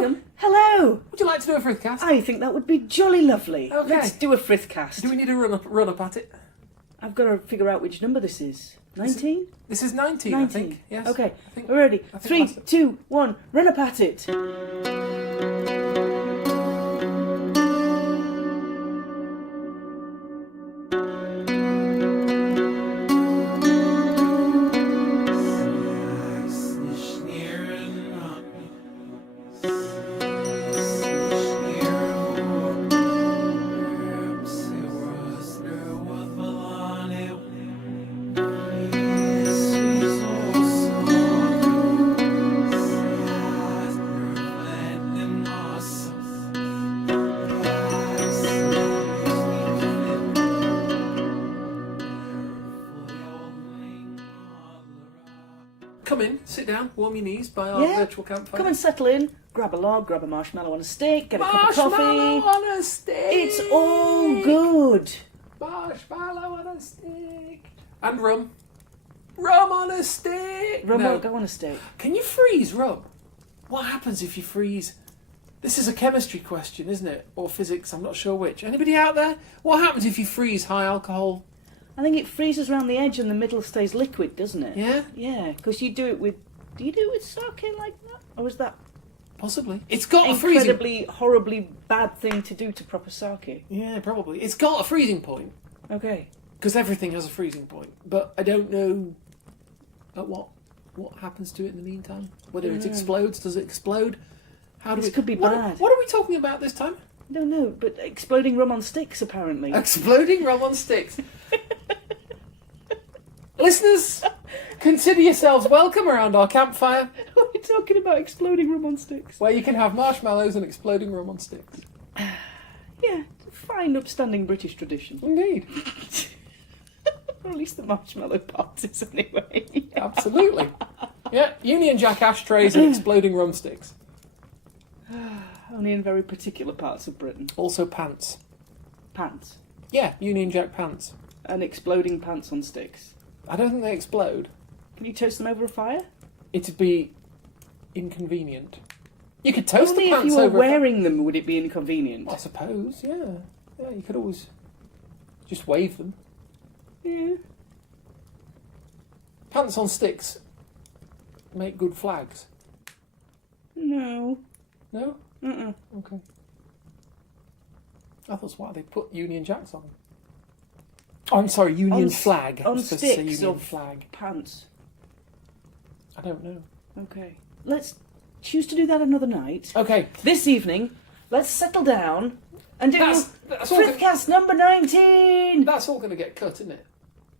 Welcome. Hello. Would you like to do a Frithcast? I think that would be jolly lovely. Okay. Let's do a Frithcast. Do we need a run up at it? I've got to figure out which number this is. 19? This is 19, 19. I think. Yes. Okay, I think, we're ready. I think 3, that's it. 2, 1, run up at it. Come in, sit down, warm your knees by our virtual campfire. Come and settle in. Grab a log, grab a marshmallow on a stick, get a cup of coffee. Marshmallow on a stick! It's all good. Marshmallow on a stick. And rum. Rum on a stick! Rum No. won't go on a stick. Can you freeze rum? What happens if you freeze... This is a chemistry question, isn't it? Or physics, I'm not sure which. Anybody out there? What happens if you freeze high alcohol? I think it freezes around the edge and the middle stays liquid, doesn't it? Yeah? Yeah, because you do it with... Do you do it with sake like that? Or is that Possibly. It's got a freezing... incredibly, horribly bad thing to do to proper sake? Yeah, probably. It's got a freezing point. Okay. Because everything has a freezing point. But I don't know at what happens to it in the meantime. Whether it explodes, does it explode? How do This we... could be bad. What are we talking about this time? I don't know, but exploding rum on sticks, apparently. Exploding rum on sticks. Listeners, consider yourselves welcome around our campfire, What are we talking about, exploding rum on sticks? where you can have marshmallows and exploding rum on sticks. Yeah, fine, upstanding British tradition. Indeed. Or at least the marshmallow part is, anyway. Absolutely. Yeah, Union Jack ashtrays and exploding rum sticks. Only in very particular parts of Britain. Also pants. Pants. Yeah, Union Jack pants. And exploding pants on sticks. I don't think they explode. Can you toast them over a fire? It'd be inconvenient. You could toast Only the if pants you were over... wearing them would it be inconvenient. I suppose, yeah. Yeah, you could always just wave them. Yeah. Pants on sticks make good flags. No. No? Mm-mm. Okay. I thought that's why they put Union Jacks on them. Oh, I'm sorry, Union flag. I On was supposed to say sticks Union of flag. pants. I don't know. Okay. Let's choose to do that another night. Okay. This evening, let's settle down and do That's all Frithcast number 19! That's all going to get cut, isn't it?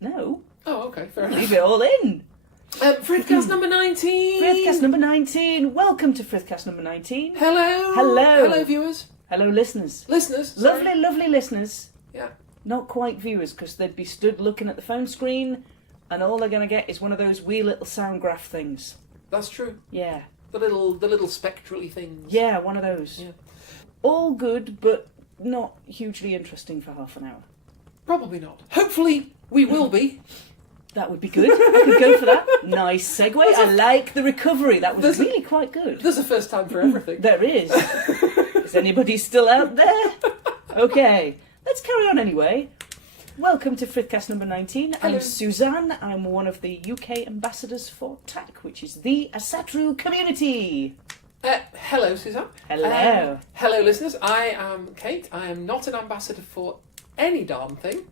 No. Oh, okay, fair enough. Leave it all in. Frithcast number 19! Frithcast number 19. Welcome to Frithcast number 19. Hello! Hello. Hello, viewers. Hello, listeners. Listeners. sorry. Lovely, lovely listeners. Yeah. Not quite viewers, because they'd be stood looking at the phone screen, and all they're going to get is one of those wee little sound graph things. That's true. Yeah. The little spectrally things. Yeah, one of those. Yeah. All good, but not hugely interesting for half an hour. Probably not. Hopefully, we will be. That would be good. I could go for that. Nice segue. I like the recovery. That was really quite good. There's a first time for everything. There is. Is anybody still out there? Okay. Let's carry on anyway. Welcome to Frithcast number 19. Hello. I'm Suzanne. I'm one of the UK ambassadors for TAC, which is the Asatru community. Hello, Suzanne. Hello. Hello, listeners. I am Kate. I am not an ambassador for any darn thing.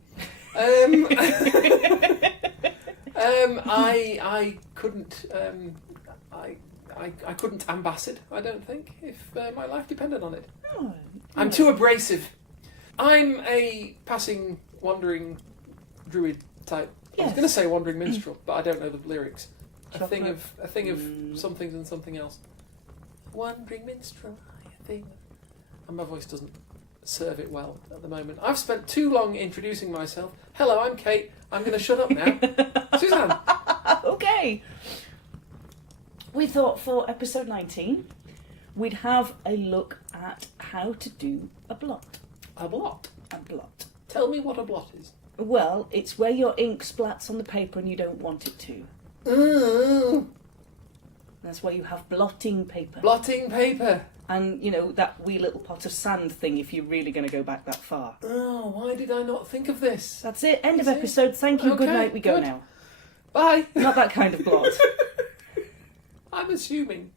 I couldn't. I couldn't ambassad. I don't think if my life depended on it. Oh, I'm too abrasive. I'm a passing wandering druid type. I was Yes. going to say wandering minstrel, but I don't know the lyrics. A Chocolate. thing of some things and something else. Wandering minstrel, a thing. And my voice doesn't serve it well at the moment. I've spent too long introducing myself. Hello, I'm Kate. I'm going to shut up now. Suzanne. Okay. We thought for episode 19 we'd have a look at how to do a blot. A blot. A blot. Tell me what a blot is. Well, it's where your ink splats on the paper and you don't want it to. Mm. That's why you have blotting paper. Blotting paper. And, that wee little pot of sand thing if you're really going to go back that far. Oh, why did I not think of this? That's it. End of episode. Thank you. Okay, Good night. We go good. now. Bye. Not that kind of blot. I'm assuming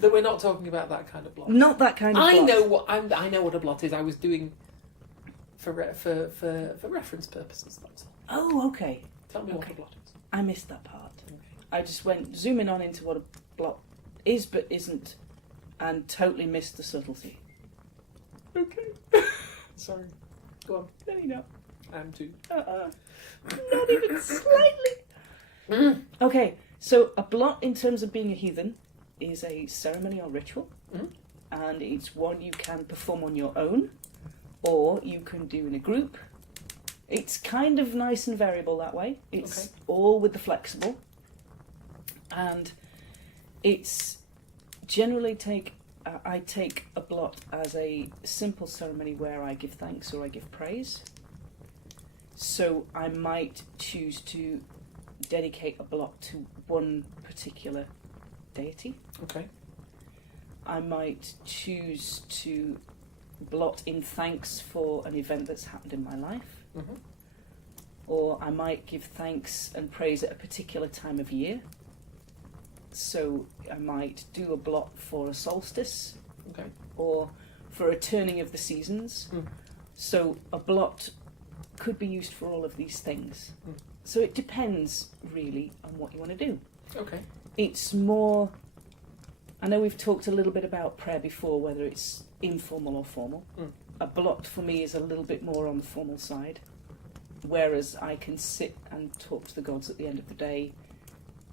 that we're not talking about that kind of blot. Not that kind of blot. I know what a blot is. I was doing for reference purposes. That's all. Oh, okay. Tell me what a blot is. I missed that part. Okay. I just went zooming on into what a blot is but isn't, and totally missed the subtlety. Okay. Sorry. Go on. No, you know. I'm too. Not even slightly. Okay, so a blot in terms of being a heathen is a ceremony or ritual, and it's one you can perform on your own, or you can do in a group. It's kind of nice and variable that way. It's all with the flexible, and it's generally I take a blot as a simple ceremony where I give thanks or I give praise. So I might choose to dedicate a blot to one particular deity. Okay. I might choose to blot in thanks for an event that's happened in my life. Mm-hmm. Or I might give thanks and praise at a particular time of year. So I might do a blot for a solstice, or for a turning of the seasons. So a blot could be used for all of these things. So it depends really on what you want to do. Okay. It's more, I know we've talked a little bit about prayer before, whether it's informal or formal. A blot for me is a little bit more on the formal side, whereas I can sit and talk to the gods at the end of the day,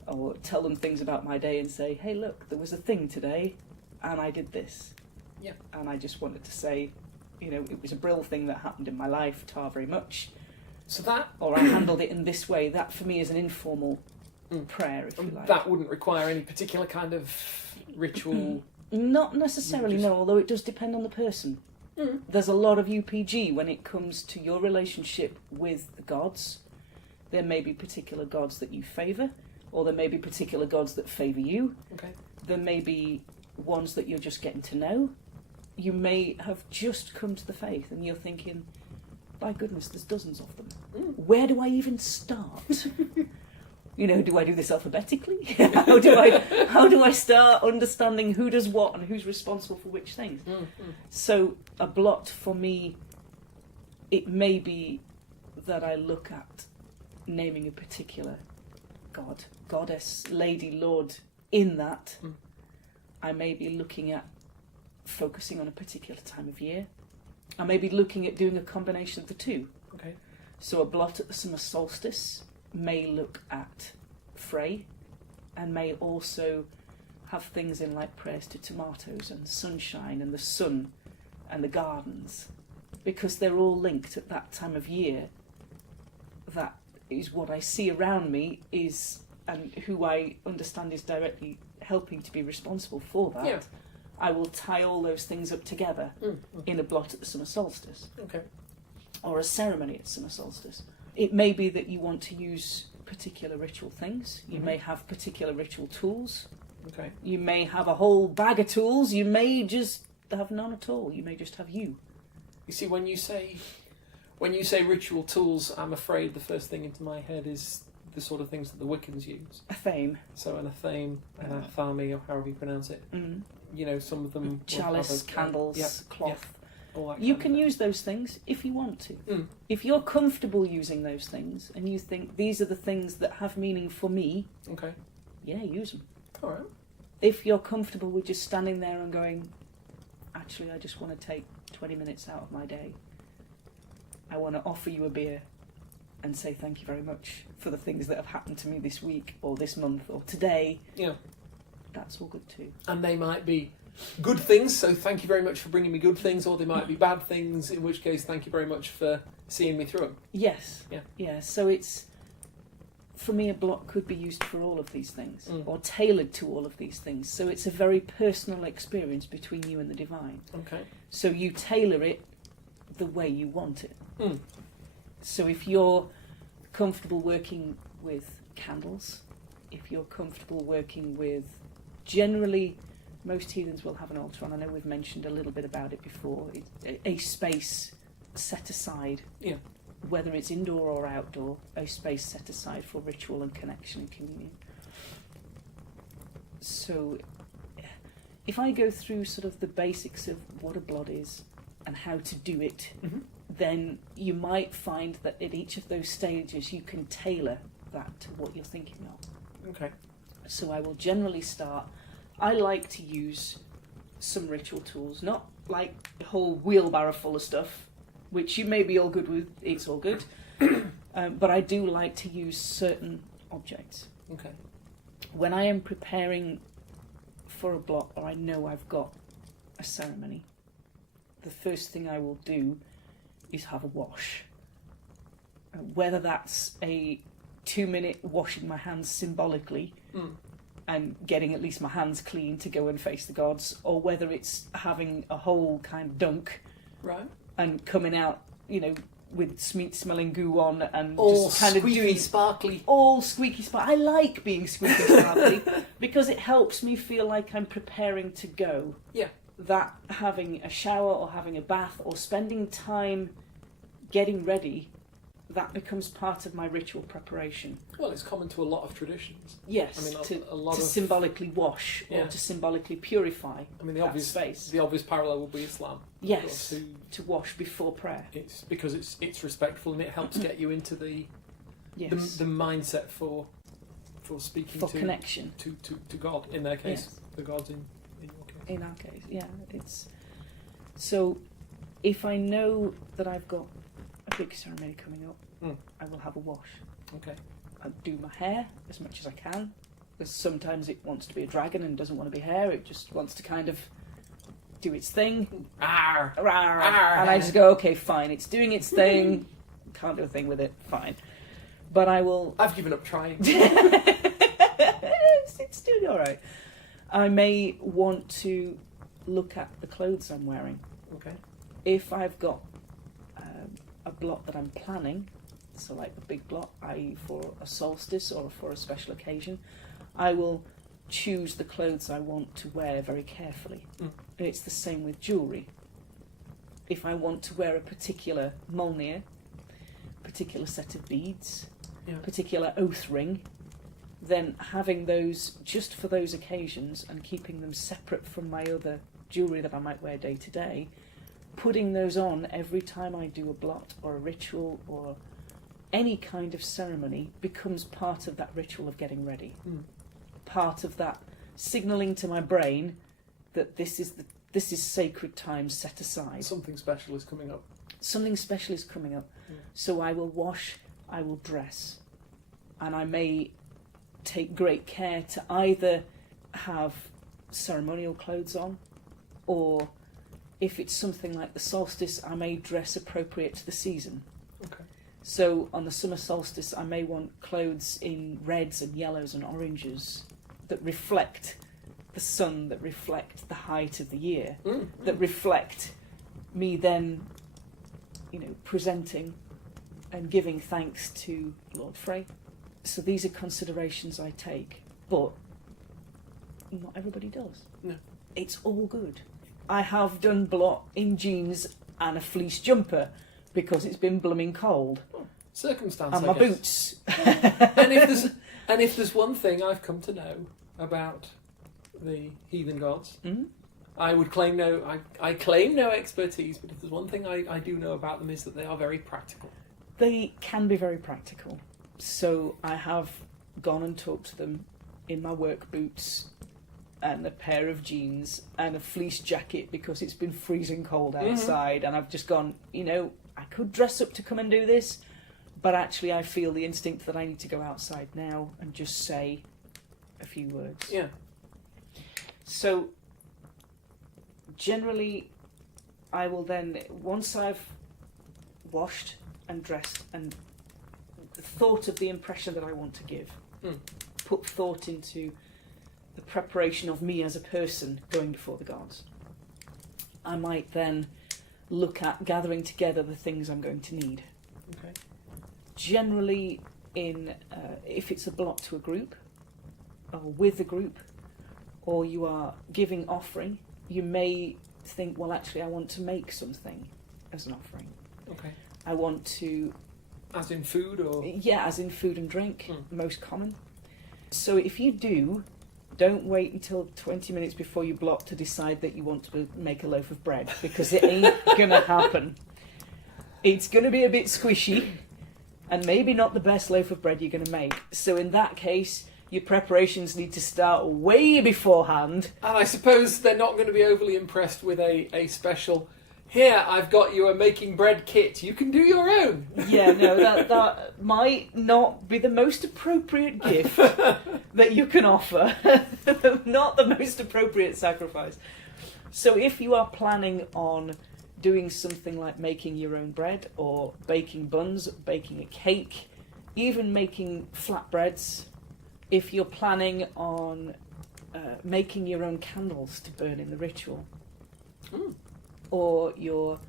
or tell them things about my day and say, hey look, there was a thing today and I did this. Yeah. And I just wanted to say, it was a brill thing that happened in my life, tar very much. So that... Or I handled it in this way. That for me is an informal prayer, if you like. That wouldn't require any particular kind of ritual... Not necessarily, no, although it does depend on the person. There's a lot of UPG when it comes to your relationship with the gods. There may be particular gods that you favour, or there may be particular gods that favour you. Okay. There may be ones that you're just getting to know. You may have just come to the faith and you're thinking, by goodness, there's dozens of them. Where do I even start? Do I do this alphabetically? How do I start understanding who does what and who's responsible for which things? So a blot for me, it may be that I look at naming a particular god, goddess, lady, lord in that. I may be looking at focusing on a particular time of year. I may be looking at doing a combination of the two. Okay. So a blot at the summer solstice may look at Frey, and may also have things in like prayers to tomatoes and sunshine and the sun and the gardens, because they're all linked at that time of year. That is what I see around me and who I understand is directly helping to be responsible for that. Yeah. I will tie all those things up together in a blot at the summer solstice. Okay. Or a ceremony at summer solstice. It may be that you want to use particular ritual things. You may have particular ritual tools. Okay. You may have a whole bag of tools. You may just have none at all. You may just have you. You see, when you say ritual tools, I'm afraid the first thing into my head is the sort of things that the Wiccans use. A thame. So an athame, an athame, or however you pronounce it. Some of them... Chalice, candles, cloth. You can use those things if you want to. If you're comfortable using those things and you think these are the things that have meaning for me, use them. All right. If you're comfortable with just standing there and going, actually, I just want to take 20 minutes out of my day. I want to offer you a beer and say thank you very much for the things that have happened to me this week or this month or today. Yeah. That's all good too. And they might be good things, so thank you very much for bringing me good things, or they might be bad things, in which case thank you very much for seeing me through them. Yes. Yeah. Yeah, so it's, for me, a blot could be used for all of these things, or tailored to all of these things. So it's a very personal experience between you and the divine. Okay. So you tailor it the way you want it. So if you're comfortable working with candles, if you're comfortable working with generally most heathens will have an altar, and I know we've mentioned a little bit about it before. A space set aside, Yeah. whether it's indoor or outdoor, a space set aside for ritual and connection and communion. So if I go through sort of the basics of what a blot is and how to do it, then you might find that at each of those stages you can tailor that to what you're thinking of. Okay. So I will generally start, I like to use some ritual tools, not like a whole wheelbarrow full of stuff, which you may be all good with, it's all good, but I do like to use certain objects. Okay. When I am preparing for a blot, or I know I've got a ceremony, the first thing I will do is have a wash. Whether that's a 2-minute washing my hands symbolically and getting at least my hands clean to go and face the gods, or whether it's having a whole kind of dunk and coming out, you know, with smelling goo on and all just kind of doing sparkly. All squeaky sparkly. I like being squeaky sparkly because it helps me feel like I'm preparing to go. Yeah. That having a shower or having a bath or spending time getting ready, that becomes part of my ritual preparation. Well, it's common to a lot of traditions. Yes, I mean, to a lot of symbolically wash or to symbolically purify. I mean, the obvious parallel will be Islam. Yes, to wash before prayer. It's because it's respectful and it helps get you into the mindset for speaking for connection to God. In their case, the gods in your case. In our case, yeah, it's so. If I know that I've got a big ceremony coming up, I will have a wash. Okay. I'll do my hair as much as I can, because sometimes it wants to be a dragon and doesn't want to be hair. It just wants to kind of do its thing. Arr. Arr. Arr. And I just go, okay, fine, it's doing its thing. Can't do a thing with it, fine. But I will... I've given up trying. It's doing all right. I may want to look at the clothes I'm wearing. Okay. If I've got a blot that I'm planning, so like a big blot, i.e. for a solstice or for a special occasion, I will choose the clothes I want to wear very carefully. And it's the same with jewellery. If I want to wear a particular molnir, particular set of beads, particular oath ring, then having those just for those occasions and keeping them separate from my other jewellery that I might wear day to day, putting those on every time I do a blot or a ritual or any kind of ceremony becomes part of that ritual of getting ready. Part of that signalling to my brain that this is sacred time set aside. Something special is coming up. Something special is coming up. So I will wash, I will dress, and I may take great care to either have ceremonial clothes on, or if it's something like the solstice, I may dress appropriate to the season. Okay. So on the summer solstice, I may want clothes in reds and yellows and oranges that reflect the sun, that reflect the height of the year, that reflect me then, presenting and giving thanks to Lord Frey. So these are considerations I take, but not everybody does. No. It's all good. I have done blot in jeans and a fleece jumper because it's been blooming cold. Circumstance, and my boots. and if there's one thing I've come to know about the heathen gods, I would claim I claim no expertise, but if there's one thing I do know about them is that they are very practical. They can be very practical. So I have gone and talked to them in my work boots and a pair of jeans and a fleece jacket because it's been freezing cold outside, and I've just gone, I could dress up to come and do this, but actually I feel the instinct that I need to go outside now and just say a few words. Yeah. So generally I will then, once I've washed and dressed and thought of the impression that I want to give, put thought into the preparation of me as a person going before the gods, I might then look at gathering together the things I'm going to need. Okay. Generally, if it's a blot to a group, or with a group, or you are giving offering, you may think, well, actually, I want to make something as an offering. Okay. I want to... As in food, or...? Yeah, as in food and drink, most common. So if you do, don't wait until 20 minutes before you blot to decide that you want to make a loaf of bread, because it ain't going to happen. It's going to be a bit squishy, and maybe not the best loaf of bread you're going to make. So in that case, your preparations need to start way beforehand. And I suppose they're not going to be overly impressed with a special, here, I've got you a making bread kit, you can do your own. Yeah, no, that might not be the most appropriate gift that you can offer. Not the most appropriate sacrifice. So if you are planning on doing something like making your own bread, or baking buns, baking a cake, even making flatbreads, if you're planning on making your own candles to burn in the ritual, or you're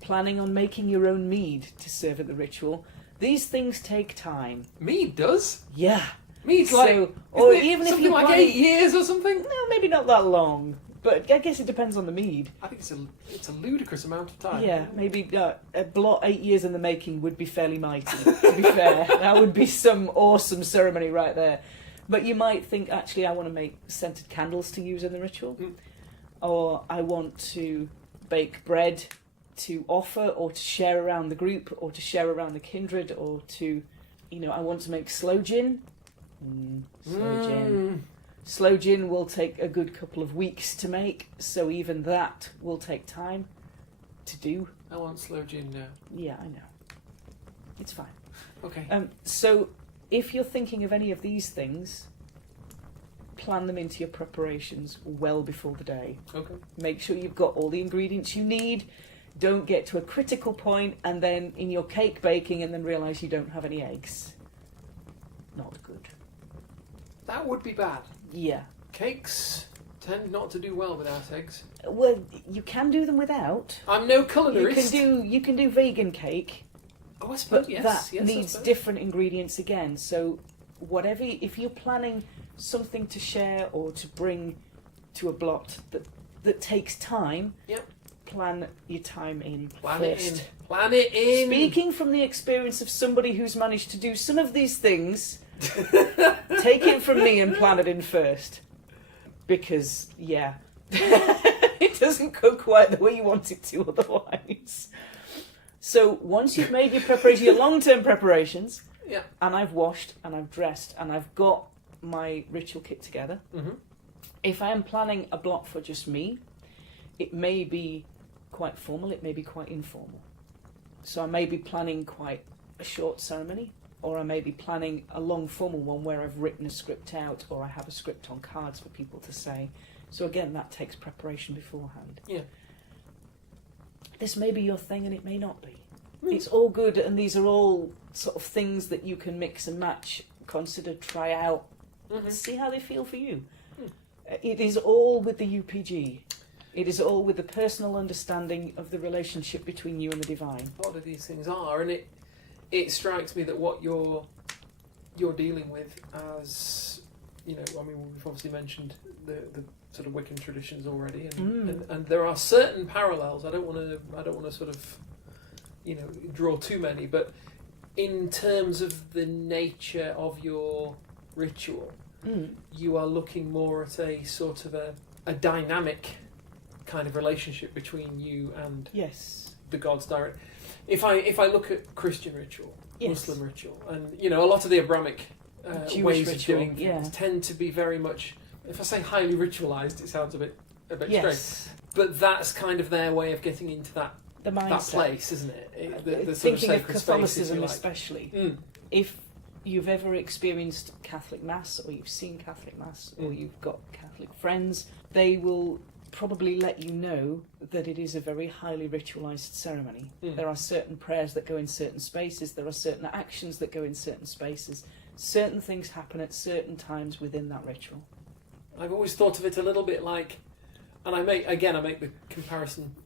planning on making your own mead to serve at the ritual, these things take time. Mead does? Yeah. Mead's So, like, or isn't it even if something you're like planning, 8 years or something? no, maybe not that long, but I guess it depends on the mead. I think it's a ludicrous amount of time. Yeah, maybe a blot 8 years in the making would be fairly mighty, to be fair. That would be some awesome ceremony right there. But you might think, actually, I want to make scented candles to use in the ritual. Or I want to bake bread to offer or to share around the group or to share around the kindred, or to, I want to make slow gin. Slow gin. Slow gin will take a good couple of weeks to make, so even that will take time to do. I want slow gin now. Yeah, I know. It's fine. Okay. So if you're thinking of any of these things, plan them into your preparations well before the day. Okay. Make sure you've got all the ingredients you need. Don't get to a critical point and then in your cake baking and then realise you don't have any eggs. Not good. That would be bad. Yeah. Cakes tend not to do well without eggs. Well, you can do them without. I'm no culinarist. You can do vegan cake, Oh, I suppose, but yes. that needs different ingredients again. So whatever, if you're planning something to share or to bring to a blot that takes time, Yep. plan your time in Plan first. Plan it in. Speaking from the experience of somebody who's managed to do some of these things, take it from me and plan it in first. Because, yeah, it doesn't go quite the way you want it to otherwise. So once you've made your preparation, your long-term preparations, Yeah. and I've washed and I've dressed and I've got my ritual kit together, if I am planning a blot for just me, it may be quite formal, it may be quite informal. So I may be planning quite a short ceremony, or I may be planning a long formal one where I've written a script out, or I have a script on cards for people to say. So again, that takes preparation beforehand. Yeah. This may be your thing and it may not be. It's all good, and these are all sort of things that you can mix and match, consider, try out, see how they feel for you. It is all with the UPG. It is all with the personal understanding of the relationship between you and the divine. A lot of these things are, and it strikes me that what you're dealing with, as I mean, we've obviously mentioned the sort of Wiccan traditions already, and there are certain parallels. I don't want to sort of draw too many, but in terms of the nature of your ritual, you are looking more at a sort of a dynamic kind of relationship between you and the gods direct. If I look at Christian ritual, Muslim ritual, and a lot of the Abrahamic ways ritual, of doing things tend to be very much, if I say highly ritualized, it sounds a bit strange, but that's kind of their way of getting into that place, isn't it? The sort Thinking of Catholicism, space, especially. If you've ever experienced Catholic Mass, or you've seen Catholic Mass, or you've got Catholic friends, they will probably let you know that it is a very highly ritualised ceremony. There are certain prayers that go in certain spaces, there are certain actions that go in certain spaces, certain things happen at certain times within that ritual. I've always thought of it a little bit like, and I make the comparison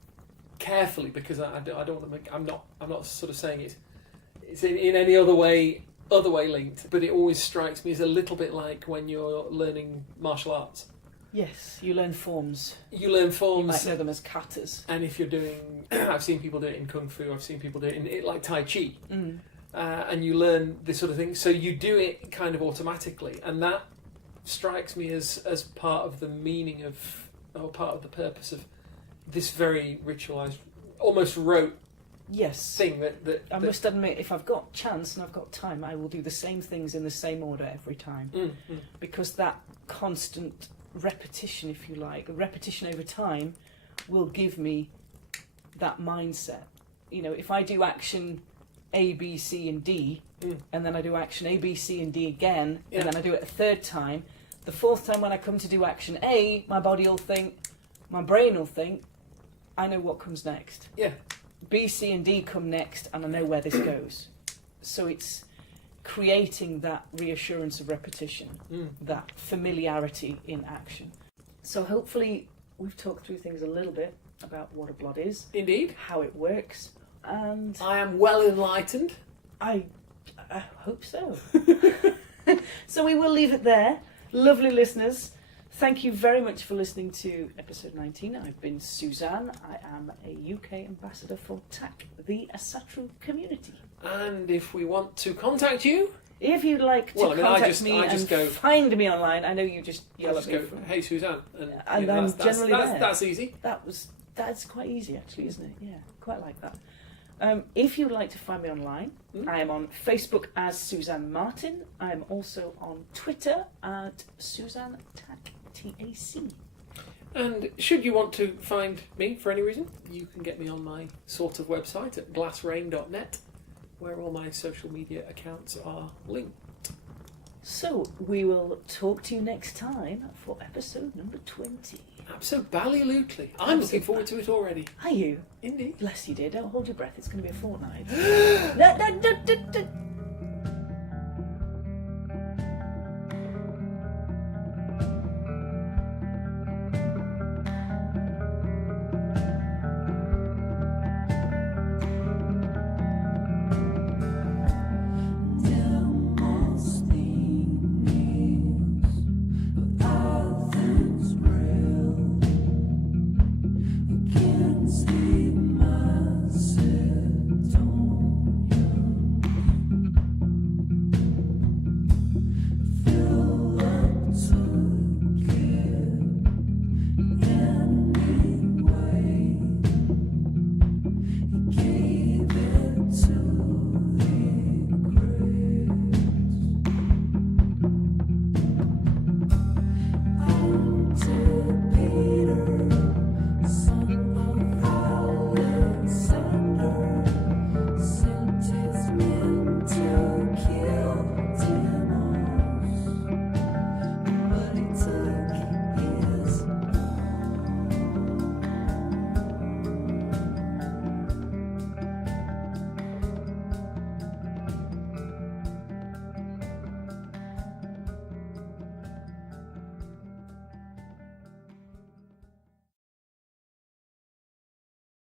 carefully, because I don't want to make, I'm not sort of saying it's in any other way linked, but it always strikes me as a little bit like when you're learning martial arts. Yes, you learn forms. You learn You forms. might know them as katas. And if you're doing, I've seen people do it in Kung Fu, I've seen people do it in like Tai Chi, and you learn this sort of thing. So you do it kind of automatically, and that strikes me as part of the meaning of, or part of the purpose of this very ritualised, almost rote Yes. thing that I must admit, if I've got chance and I've got time, I will do the same things in the same order every time. Because that constant repetition, if you like, repetition over time, will give me that mindset. You know, if I do action A, B, C and D, and then I do action A, B, C and D again, and then I do it a third time, the fourth time when I come to do action A, my body will think, my brain will think, I know what comes next. Yeah. B, C and D come next, and I know where this goes. So it's creating that reassurance of repetition, that familiarity in action. So hopefully we've talked through things a little bit about what a blot is. Indeed. How it works, and I am well enlightened. I hope so. So we will leave it there. Lovely listeners, thank you very much for listening to episode 19. I've been Suzanne. I am a UK ambassador for TAC, the Asatru community. And if we want to contact you, if you'd like to contact me and find me online, I know you just yell at me. Hey Suzanne, and I'm generally there. That's easy. That's quite easy actually, isn't it? Yeah, quite like that. If you'd like to find me online, I am on Facebook as Suzanne Martin. I am also on Twitter at Suzanne TAC, TAC. And should you want to find me for any reason, you can get me on my sort of website at glassrain.net, where all my social media accounts are linked. So we will talk to you next time for episode number 20. Absolutely. I'm looking forward to it already. Are you? Indeed. Bless you, dear. Don't hold your breath. It's going to be a fortnight. No. Can't